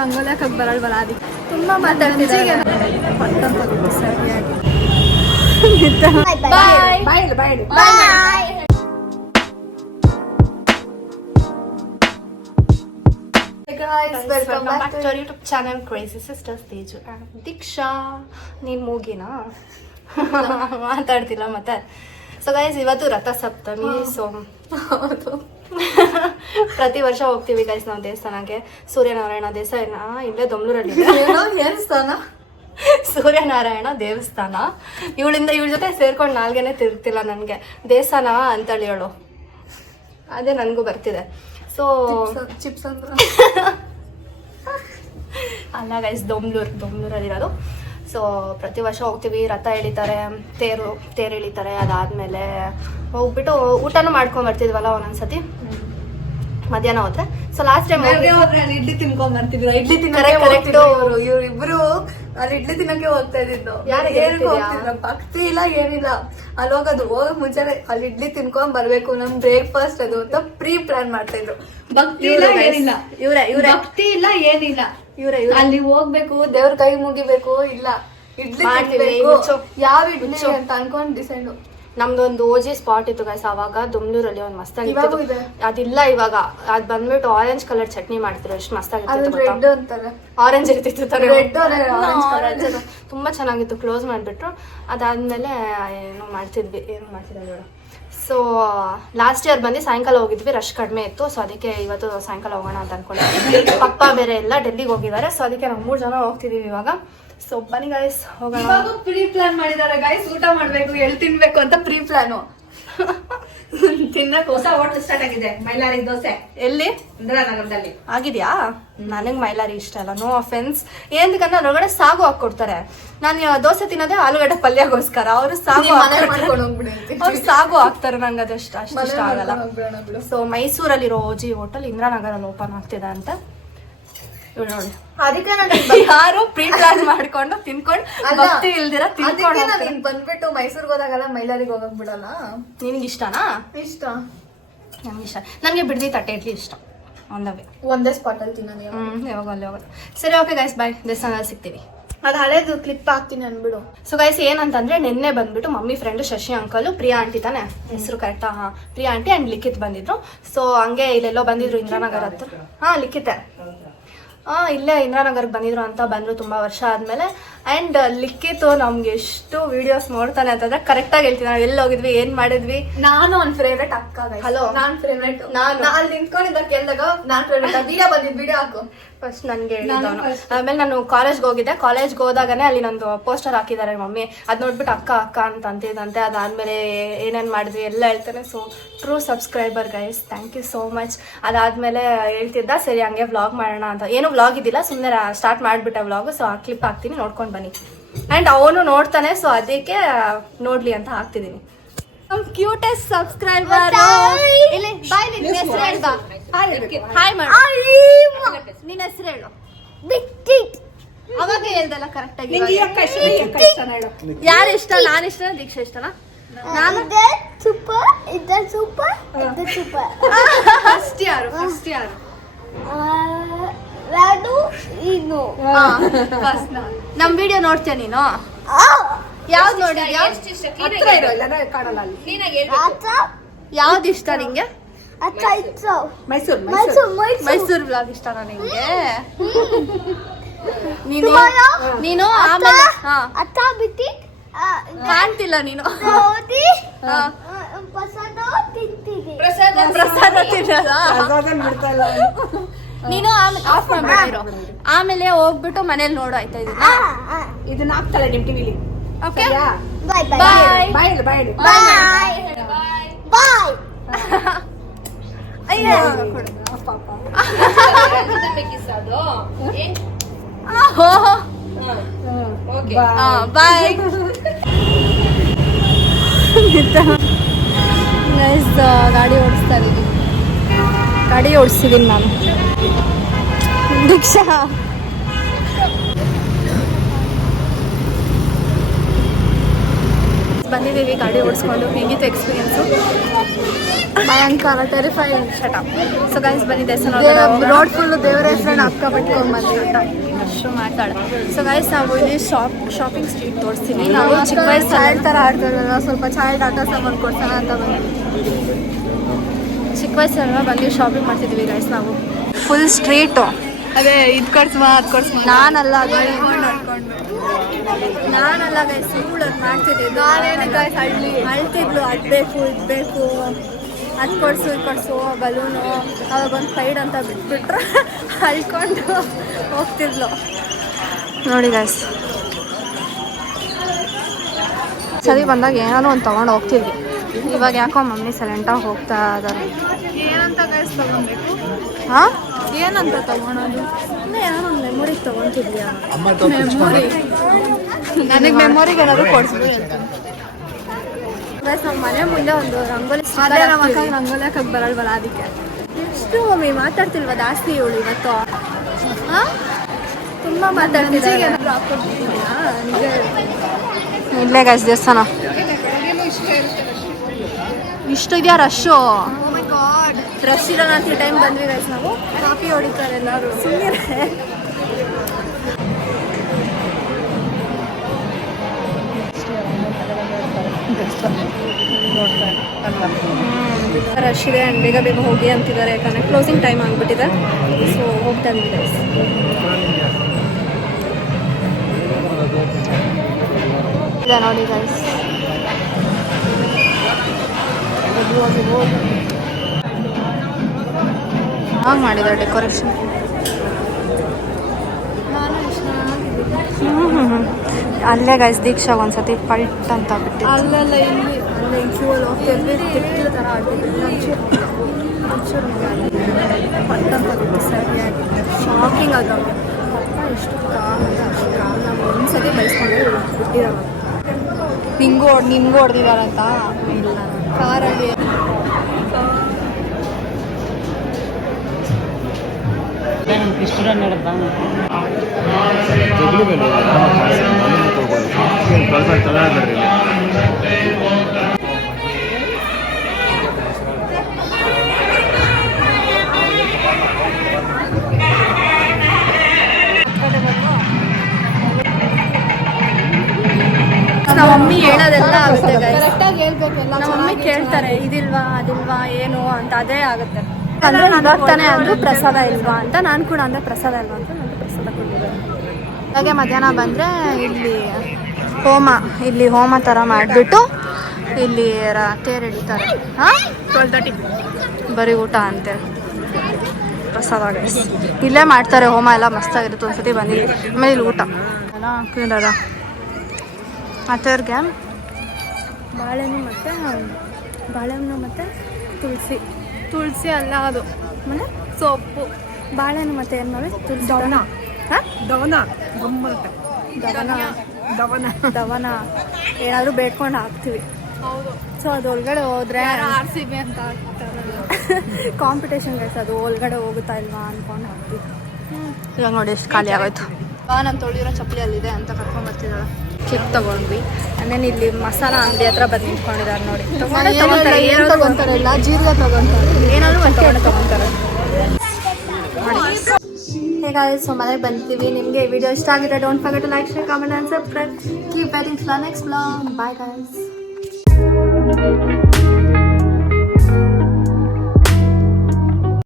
ರಂಗೋಲಿ ಹಾಕಕ್ ಬರಲ್ವಲ್ಲ ಅದಕ್ಕೆ ತುಂಬಾ ಮಾತಾಡ್ತಿದ್ದಾರೆ. Welcome back to YouTube channel crazy sisters Teju and Deeksha. ನೀನು ಮೂಗಿನಾ ಮಾತಾಡ್ತಿಲ್ಲ ಮತ್ತೆ. ಸೊ ಗೈಸ್ ಇವತ್ತು ರಥಸಪ್ತಮಿ. ಸೊ ಪ್ರತಿ ವರ್ಷ ಹೋಗ್ತೀವಿ ಗೈಸ್ ನಾವು ದೇವಸ್ಥಾನಕ್ಕೆ. ಸೂರ್ಯನಾರಾಯಣ ದೇವಸ್ಥಾನ ಇಲ್ಲೇ ದೊಮ್ಲೂರಲ್ಲಿ ಸೂರ್ಯನಾರಾಯಣ ದೇವಸ್ಥಾನ. ಇವಳ ಜೊತೆ ಸೇರ್ಕೊಂಡು ನಾಲ್ಗೆನೆ ತಿರುಗ್ತಿಲ್ಲ ನನಗೆ. ದೇವಸ್ಥಾನ ಅಂತೇಳಿ ಹೇಳು, ಅದೇ ನನಗೂ ಬರ್ತಿದೆ. ಸೊ ಚಿಪ್ಸ್ ಅಂದ್ರೆ ಅಲ್ಲ ಗೈಸ್, ದೊಮ್ಲೂರಲ್ಲಿರೋದು. ಸೊ ಪ್ರತಿ ವರ್ಷ ಹೋಗ್ತೀವಿ. ರಥ ಎಳಿತಾರೆ, ತೇರು ಎಳಿತಾರೆ. ಅದಾದಮೇಲೆ ಹೋಗ್ಬಿಟ್ಟು ಊಟನೂ ಮಾಡ್ಕೊಂಡು ಬರ್ತಿದ್ವಲ್ಲ ಒಂದೊಂದ್ಸತಿ ಮಧ್ಯಾಹ್ನ ಹೋದ್ರೆ. ಸೊ ಲಾಸ್ಟ್ ಟೈಮ್ ಇಡ್ಲಿ ತಿನ್ಕೊಂಡ್ ಬರ್ತಿದ್ರು. ಇಡ್ಲಿ ಇವ್ರಿಬ್ರು ಅಲ್ಲಿ ಇಡ್ಲಿ ತಿನ್ನಕ್ಕೆ ಹೋಗ್ತಾ ಇದ್ದಿದ್ದು. ಭಕ್ತಿ ಇಲ್ಲ ಏನಿಲ್ಲ. ಅಲ್ಲಿ ಹೋಗಕ್ ಮುಂಚೆ ಅಲ್ಲಿ ಇಡ್ಲಿ ತಿನ್ಕೊಂಡ್ ಬರ್ಬೇಕು, ನಮ್ ಬ್ರೇಕ್ಫಾಸ್ಟ್ ಅದು ಅಂತ ಪ್ರೀ ಪ್ಲಾನ್ ಮಾಡ್ತಾ ಇದ್ರು. ಭಕ್ತಿ ಇಲ್ಲ ಏನಿಲ್ಲ, ಭಕ್ತಿ ಇಲ್ಲ ಏನಿಲ್ಲ. ಇವ್ರೆ ಅಲ್ಲಿ ಹೋಗ್ಬೇಕು, ದೇವ್ರ ಕೈ ಮುಗಿಬೇಕು, ಇಲ್ಲ ಇಡ್ಲಿ ಯಾವ ಇಡ್ಲಿ ಅಂತ ಅನ್ಕೊಂಡ್ ಡಿಸೈಡ್. ನಮ್ದೊಂದು ಓಜಿ ಸ್ಪಾಟ್ ಇತ್ತು ಗೈಸ್ ಅವಾಗ ದೊಮ್ಲೂರಲ್ಲಿ. ಒಂದು ಮಸ್ತಾಗಿ ಅದಿಲ್ಲ ಇವಾಗ. ಅದ್ ಬಂದ್ಬಿಟ್ಟು ಆರೆಂಜ್ ಕಲರ್ ಚಟ್ನಿ ಮಾಡ್ತಿದ್ರು. ಎಷ್ಟು ಮಸ್ತಾಗಿತ್ತು. ಆರೆಂಜ್ ಇರ್ತಿತ್ತು ತುಂಬಾ ಚೆನ್ನಾಗಿತ್ತು. ಕ್ಲೋಸ್ ಮಾಡ್ಬಿಟ್ರು. ಅದಾದ್ಮೇಲೆ ಏನು ಮಾಡ್ತಿದ್ವಿ ಸೊ ಲಾಸ್ಟ್ ಇಯರ್ ಬಂದು ಸಾಯಂಕಾಲ ಹೋಗಿದ್ವಿ, ರಶ್ ಕಡಿಮೆ ಇತ್ತು. ಸೊ ಅದಕ್ಕೆ ಇವತ್ತು ಸಾಯಂಕಾಲ ಹೋಗೋಣ ಅಂತ ಅನ್ಕೊಂಡಿದ್ವಿ. ಪಪ್ಪ ಬೇರೆ ಎಲ್ಲ ಡೆಲ್ಲಿಗೆ ಹೋಗಿದ್ದಾರೆ. ಸೊ ಅದಕ್ಕೆ ನಾವು 3 ಜನ ಹೋಗ್ತಿದೀವಿ ಇವಾಗ. ಸೊ ಬನ್ನಿ ಗೈಸ್ ಹೋಗೋಣ. ಪ್ರೀ ಪ್ಲಾನ್ ಮಾಡಿದ್ದಾರೆ ಗೈಸ್, ಊಟ ಮಾಡ್ಬೇಕು, ಎಲ್ಲಿ ತಿನ್ಬೇಕು ಅಂತ ಪ್ರೀ ಪ್ಲಾನು. ತಿನ್ನಕ್ ಹೊಸ ಹೋಟೆಲ್ ಸ್ಟಾರ್ಟ್ ಆಗಿದೆ, ಮೈಲಾರಿ ದೋಸೆ. ಎಲ್ಲಿ? ಇಂದಿರಾನಗರದಲ್ಲಿ ಆಗಿದ್ಯಾ? ನನಗ್ ಮೈಲಾರಿ ಇಷ್ಟ ಅಲ್ಲ, ನೋ ಅಫೆನ್ಸ್. ಏನಂತಂದ್ರೆ ಹೊರಗಡೆ ಸಾಗು ಹಾಕೊಡ್ತಾರೆ. ನಾನು ದೋಸೆ ತಿನ್ನೋದೇ ಆಲೂಗಡ್ಡೆ ಪಲ್ಯಗೋಸ್ಕರ. ಅವರು ಸಾಗು ಹಾಕ್ತಾರೆ. ನಂಗೆ ಅದಷ್ಟು ಇಷ್ಟ ಆಗಲ್ಲ. ಸೊ ಮೈಸೂರಲ್ಲಿರೋ ಓಜಿ ಹೋಟೆಲ್ ಇಂದಿರಾನಗರಲ್ಲಿ ಓಪನ್ ಆಗ್ತಿದೆ ಅಂತ ನೋಡಿ. ಅದಕ್ಕೆ ಯಾರು ಪ್ರೀ ಪ್ಲಾನ್ ಮಾಡ್ಕೊಂಡು ತಿನ್ಕೊಂಡು ಭಕ್ತಿ ಇಲ್ದಿರ ತಿನ್ಕೊಂಡು ಬಂದ್ಬಿಟ್ಟು ಮೈಸೂರ್ಗೆ ಹೋದಾಗಲ್ಲ ಮೈಲಾರಿಗೆ ಹೋಗಕ್ ಬಿಡಲ್ಲ. ನಿನ್ಗೆ ಇಷ್ಟನಾ? ಇಷ್ಟ, ನಮ್ಗೆ ಇಷ್ಟ. ನನಗೆ ಬಿಡ್ದಿ ತಟ್ಟೆ ಇಡ್ಲಿ ಇಷ್ಟ. ಒಂದೇ ಸ್ಪಾಟ್ ಅಲ್ಲಿ ತಿನ್ನೋದು. ಯಾವಾಗ ಅಲ್ಲಿ ಹೋಗೋದು. ಸರಿ, ಓಕೆ ಗೈಸ್, ಬಾಯ್. ದೇವಸ್ಥಾನದಲ್ಲಿ ಸಿಗ್ತೀವಿ. ಅದು ಹಳೇದು ಕ್ಲಿಪ್ ಹಾಕ್ತೀನಿ ಅನ್ಬಿಡು. ಸೊ ಗೈಸ್ ಏನಂತಂದ್ರೆ, ನಿನ್ನೆ ಬಂದ್ಬಿಟ್ಟು mummy friend Shashi uncle, Priya aunty ತಾನೆ ಹೆಸರು ಕರೆಕ್ಟಾ? ಪ್ರಿಯಾ ಆಂಟಿ ಅಂಡ್ ಲಿಖಿತ್ ಬಂದಿದ್ರು. ಸೊ ಹಂಗೆ ಇಲ್ಲೆಲ್ಲೋ ಬಂದಿದ್ರು ಇಂದಿರಾನಗರ ಹತ್ರ. ಲಿಖಿತೆ ಇಲ್ಲೇ ಇಂದಿರಾನಗರ್ಗೆ ಬಂದಿದ್ರು ಅಂತ ಬಂದ್ರು ತುಂಬಾ ವರ್ಷ ಆದ್ಮೇಲೆ. ಅಂಡ್ ಲಿಖಿತ್ ನಮ್ಗೆ ಎಷ್ಟು ವಿಡಿಯೋಸ್ ನೋಡ್ತಾನೆ ಅಂತಂದ್ರೆ ಕರೆಕ್ಟಾಗಿ ಹೇಳ್ತೀನಿ. ನಾವು ಎಲ್ಲಿ ಹೋಗಿದ್ವಿ, ಏನ್ ಮಾಡಿದ್ವಿ. ನಾನು ಅವ್ನ ಫೇವ್ರೇಟ್ ಅಕ್ಕ. ಹಲೋ, ನಾನ್ ಫೇವ್ರೇಟ್. ನಾನು ಅಲ್ಲಿ ನಿಂತ್ಕೊಂಡಿದ್ದ ಕೇಳಿದಾಗ ನಾನ್ ಫೇವ್ರೇಟ್. ವಿಡಿಯೋ ಬಂದಿದ್ ವಿಡಿಯೋ ಹಾಕು ಫಸ್ಟ್ ನನ್ಗೆ ಹೇಳಿದವನು. ಆಮೇಲೆ ನಾನು ಕಾಲೇಜ್ಗೆ ಹೋಗಿದ್ದೆ. ಕಾಲೇಜ್ಗೆ ಹೋದಾಗನೇ ಅಲ್ಲಿ ನಂದು ಪೋಸ್ಟರ್ ಹಾಕಿದ್ದಾರೆ ಮಮ್ಮಿ. ಅದ್ ನೋಡ್ಬಿಟ್ಟು ಅಕ್ಕ ಅಂತ ಅಂತಿದಂತೆ. ಅದಾದ್ಮೇಲೆ ಏನೇನ್ ಮಾಡಿದ್ವಿ ಎಲ್ಲ ಹೇಳ್ತಾನೆ. So true subscriber guys, thank you so much. ಅದಾದ್ಮೇಲೆ ಹೇಳ್ತಿದ್ದ ಸರಿ ಹಂಗೆ ವ್ಲಾಗ್ ಮಾಡೋಣ ಅಂತ. ಏನು ವ್ಲಾಗ್ ಇದ್ದಿಲ್ಲ, ಸುಮ್ಮನೆ ಸ್ಟಾರ್ಟ್ ಮಾಡ್ಬಿಟ್ಟೆ ವ್ಲಾಗ್. ಸೊ ಆ ಕ್ಲಿಪ್ ಹಾಕ್ತೀನಿ, ನೋಡ್ಕೊಂಡು ಬನ್ನಿ. ಅಂಡ್ ಅವನು ನೋಡ್ತಾನೆ, ಸೊ ಅದಕ್ಕೆ ನೋಡ್ಲಿ ಅಂತ ಹಾಕ್ತಿದೀನಿ. Cutest subscriber. ಹಾಯ್ ಮಾಡು. ನಿನ್ನ ಹೆಸರು ಹೇಳು. ಅವಾಗ ಹೇಳ್ದಲ್ಲ ಕರೆಕ್ಟ್ ಆಗಿ. ಯಾರು ಇಷ್ಟ? ನಾನು ಇಷ್ಟ, ದೀಕ್ಷಾ ಇಷ್ಟನಾ? ನಾನು ಫಸ್ಟ್ ಯಾರು? ನಮ್ ವಿಡಿಯೋ ನೋಡ್ತೀಯ ನೀನು? ಯಾವ್ದು ನೋಡಿದ್ಯಾ? ಯಾವ್ದು ಇಷ್ಟ ನಿಂಗೆ? ಮೈಸೂರು ಬ್ಲಾಗ್ ಇಷ್ಟನಾ ನಿಂಗೆ? ನೀನು ಆಮೇಲೆ ಕಾಣ್ತಿಲ್ಲ ನೀನು. ಪ್ರಸಾದ ತಿನ್ನೋದಾ? ನೀನು ಆಫ್ ಮಾಡ್ಬಿಟ್ಟಿರೋ. ಆಮೇಲೆ ಹೋಗ್ಬಿಟ್ಟು ಮನೇಲಿ ನೋಡು, ಆಯ್ತಾ? ಇದನ್ನ ಹಾಕ್ತಾಳೆ ನಿಮ್ ಟಿವಿಲಿ. ಓಕೆ, ಬಾಯ್ ಬಾಯ್ ಬಾಯ್ ಬಾಯ್ ಬಾಯ್. ಅಯ್ಯೋ ಬಾಯ್. ಗಾಡಿ ಓಡಿಸ್ತಾ ಇದೀವಿ. ಗಾಡಿ ಓಡಿಸ್ತಿದ್ದೀನಿ ನಾನು. ದೀಕ್ಷಾ ಬಂದಿದ್ದೀವಿ ಗಾಡಿ ಓಡಿಸ್ಕೊಂಡು. ಹೇಗಿತ್ತು ಎಕ್ಸ್ಪೀರಿಯನ್ಸು? ಭಯಂಕರ ಟೆರಿಫೈಯಿಂಗ್. ಸೊ ಗೈಸ್ ಬನ್ನಿ ದೇವಸ್ಥಾನ ರೋಡ್ ಫುಲ್ ದೇವರ ಹೆಸರನ್ನ ಅಕ್ಕ ಬಿಟ್ಕೊಂಡ್ಬಂದು ಅಷ್ಟು ಮಾತಾಡ. ಸೊ ಗೈಸ್ ನಾವು ಇಲ್ಲಿ ಶಾಪಿಂಗ್ ಸ್ಟ್ರೀಟ್ ತೋರಿಸ್ತೀನಿ. ನಾವು ಚಿಕ್ಕ ವಯಸ್ಸಲ್ಲಿ ಚೈಲ್ಡ್ ಥರ ಆಡ್ತಾರಲ್ಲ, ಸ್ವಲ್ಪ ಚೈಲ್ಡ್ ಆಟ ಸಾಮಾನು ಕೊಡ್ಸೋಣ ಅಂತ ಬಂದು ಚಿಕ್ಕ ವಯಸ್ಸಲ್ಲ ಬಂದು ಶಾಪಿಂಗ್ ಮಾಡ್ತಿದ್ವಿ ಗೈಸ್ ನಾವು. ಫುಲ್ ಸ್ಟ್ರೀಟು ಅದೇ ಇದು ಕೊಡ್ಸುವ ಅದು ಕೊಡ್ಸುವ. ನಾನಲ್ಲ ಗೈಸ್ ಸುಳ್ಳು ಅದು ಮಾಡ್ತಿದ್ದೆ. ನಾನೇನು ಗೈಸ್ ಅಳ್ತಿದ್ಲು, ಅದು ಬೇಕು ಇದು ಬೇಕು, ಅದು ಕೊಡಿಸು ಇದು ಕೊಡಿಸು ಬಲೂನು. ಅವಾಗ ಒಂದು ಸೈಡ್ ಅಂತ ಬಿಟ್ಬಿಟ್ರೆ ಅಳ್ಕೊಂಡು ಹೋಗ್ತಿದ್ಲು ನೋಡಿ ಗೈಸ್. ಸರಿ ಬಂದಾಗ ಏನಾದ್ರು ಒಂದು ತೊಗೊಂಡು ಹೋಗ್ತಿದ್ವಿ. ಇವಾಗ ಯಾಕೋ ಮಮ್ಮಿ ಸೈಲೆಂಟಾಗಿ ಹೋಗ್ತಾ ಇದ್ದಾರೆ. ಏನಂತ ಗೈಸ್ ತೊಗೊಬೇಕು? ಹಾಂ ಏನಂತ ತೊಗೊಳೋದು? ಏನೋ ಒಂದು ಮೆಮೊರಿಗೆ ತೊಗೊತಿದ್ಯಾ? ಮೆಮೊರಿ ನನಗೆ ಮೆಮೊರಿಗೆ ಏನಾದ್ರು ಕೊಡಿಸ್ಬಿಡಿ ಅಂತ ಗೈಸ್. ನಮ್ಮ ಮನೆ ಮುಂದೆ ಒಂದು ರಂಗೋಲಿ ಅದೇ ನಮ್ಮ ಅಕ್ಕ ರಂಗೋಲಿ ಹಾಕಕ್ಕೆ ಬರಲ್ವಲ್ಲ ಅದಕ್ಕೆ. ಎಷ್ಟು ಮಮ್ಮಿ ಮಾತಾಡ್ತಿಲ್ವ ಜಾಸ್ತಿ ಇವಳು ಇವತ್ತು? ಹಾಂ ತುಂಬ ಮಾತಾಡ್ತಿದ್ದೆ. ಹಾಕ್ಕೊಡ್ತಿದ್ಯಾ? ನಿಜ ಇಲ್ಲೇ ಗೈಸ್ ದೇವಸ್ಥಾನ ಇಷ್ಟು ಇದೆಯಾ ರಶ್ಶು? ರಶ್ ಇರೋಣ ಅಂತ ಟೈಮ್ ಬಂದ್ವಿ ಗೈಸ್ ನಾವು. ಕಾಫಿ ಹೊಡಿತಾರೆ ಎಲ್ಲರೂ. ಸುಮ್ಮನೆ ರಶ್ ಇದೆ ಆ್ಯಂಡ್ ಬೇಗ ಬೇಗ ಹೋಗಿ ಅಂತಿದ್ದಾರೆ, ಯಾಕಂದರೆ ಕ್ಲೋಸಿಂಗ್ ಟೈಮ್ ಆಗಿಬಿಟ್ಟಿದೆ. ಸೊ ಹೋಗ್ತಾ ಇದ್ವಿ ಗೈಸ್. ಇದೆ ನೋಡಿ ಗೈಸ್. ಹಾಗೆ ಮಾಡಿದ್ದಾರೆ ಡೆಕೋರೇಷನ್. ಅಲ್ಲೇ ಗೈಸ್ ದೀಕ್ಷಾಗ ಒಂದ್ಸತಿ ಪಲ್ಟ್ ಅಂತ ಬಿಟ್ಟು ಅಲ್ಲೆಲ್ಲ ಇಲ್ಲಿ ಅಲ್ಲೇ ಕ್ಯೂಲ್ ಹೋಗ್ತಿದ್ವಿ, ತಿಕ್ಕಿದ ಥರ ಆಡ್ತಿದ್ವಿ. ಒಂಚೂರು ಪಟ್ಟಂತ ಬಿಟ್ಟು ಸರಿಯಾಗಿ ಶಾಕಿಂಗ್ ಆದವ. ಪಪ್ಪ ಎಷ್ಟು ಕಾಮ್ ಅಷ್ಟು ಕಾಮ್. ನಾವು ಒಂದ್ಸತಿ ಬಯಸ್ಕೊಂಡು ಬಿಟ್ಟಿದ್ದಾವೆ. ನಿಮ್ಗೂ ಹೊಡೆದಿದ್ದಾರಂತ? ಇಲ್ಲ, ಕಾರಲ್ಲಿ ನಮ್ಮ ಮಮ್ಮಿ ಹೇಳೋದೆಲ್ಲ ಆಗುತ್ತೆ ಗೈಸ್. ಕರೆಕ್ಟಾಗಿ ಹೇಳ್ಬೇಕೆಲ್ಲ. ನಮ್ಮ ಮಮ್ಮಿ ಕೇಳ್ತಾರೆ ಇದಿಲ್ವಾ ಅದಿಲ್ವಾ ಏನು ಅಂತ, ಅದೇ ಆಗುತ್ತೆ. ಅಂದ್ರೆ ಇವಾಗ ತಾನೇ ಅಂದ್ರು ಪ್ರಸಾದ ಇಲ್ವಾ ಅಂತ, ನಾನು ಕೂಡ ಅಂದ್ರೆ ಪ್ರಸಾದ ಇಲ್ವಾ ಅಂತ ನಾನು ಪ್ರಸಾದ ಕೊಟ್ಟಿದ್ದಾರೆ. ಹಾಗೆ ಮಧ್ಯಾಹ್ನ ಬಂದರೆ ಇಲ್ಲಿ ಹೋಮ ಥರ ಮಾಡಿಬಿಟ್ಟು ಇಲ್ಲಿ ತೇರು ಎಳಿತಾರೆ. ಹಾಂ 12:30 ಬರೀ ಊಟ ಅಂತೆ ಪ್ರಸಾದ ಗೈಸ್. ಇಲ್ಲೇ ಮಾಡ್ತಾರೆ ಹೋಮ ಎಲ್ಲ ಮಸ್ತಾಗಿರುತ್ತೆ. ಒಂದ್ಸತಿ ಬಂದಿದ್ವಿ. ಆಮೇಲೆ ಇಲ್ಲಿ ಊಟ ಎಲ್ಲ ಹಾಕಿದಾರ. ಅತ್ತವ್ರಿಗೆ ಬಾಳೆಹಣ್ಣು ಮತ್ತು ತುಳಸಿ ಅಲ್ಲ ಅದು ಮನೆ ಸೊಪ್ಪು. ಬಾಳೆಹಣ್ಣು ಮತ್ತು ಏನು ಮಾಡಿ ತುಳಸಿ ದವನ ದವನ ಏನಾದರೂ ಬೇಡ್ಕೊಂಡು ಹಾಕ್ತೀವಿ. ಹೌದು. ಸೊ ಅದು ಒಳಗಡೆ ಹೋದ್ರೆ RCB ಅಂತ ಕಾಂಪಿಟೇಷನ್ ಗೈಸ್. ಅದು ಒಳಗಡೆ ಹೋಗುತ್ತಾ ಇಲ್ವಾ ಅಂದ್ಕೊಂಡು ಹಾಕ್ತೀವಿ. ಇವಾಗ ನೋಡಿ ಎಷ್ಟು ಖಾಲಿ ಆಗೋಯ್ತು. ನಾನು ತೊಳಿರೋ ಚಪ್ಪಲಿ ಅಲ್ಲಿದೆ ಅಂತ ಕರ್ಕೊಂಡು ಬರ್ತಿದ್ದಾಳೆ. ಕ್ಲಿಪ್ ತೊಗೊಂಡ್ವಿ. ಆಮೇಲೆ ಇಲ್ಲಿ ಮಸಾಲ ಅಂಗಡಿ ಹತ್ರ ಬಂದು ನಿಂತ್ಕೊಂಡಿದ್ದಾರೆ ನೋಡಿ. ತಗೊಂತಾರೆ ಇಲ್ಲ, ಜೀರಿಗೆ ತಗೊಂತಾರೆ, ಏನಾದರೂ ಒಂದು ತೊಗೊಂತಾರೆ ಹೇಗಾದ್ರೆ. ಸೊ ಮನೆಗೆ ಬಂತೀವಿ. ನಿಮಗೆ ಈ ವಿಡಿಯೋ ಇಷ್ಟ ಆಗಿದೆ, don't forget to like, share, comment and subscribe. Keep waiting for next vlog. Bye guys.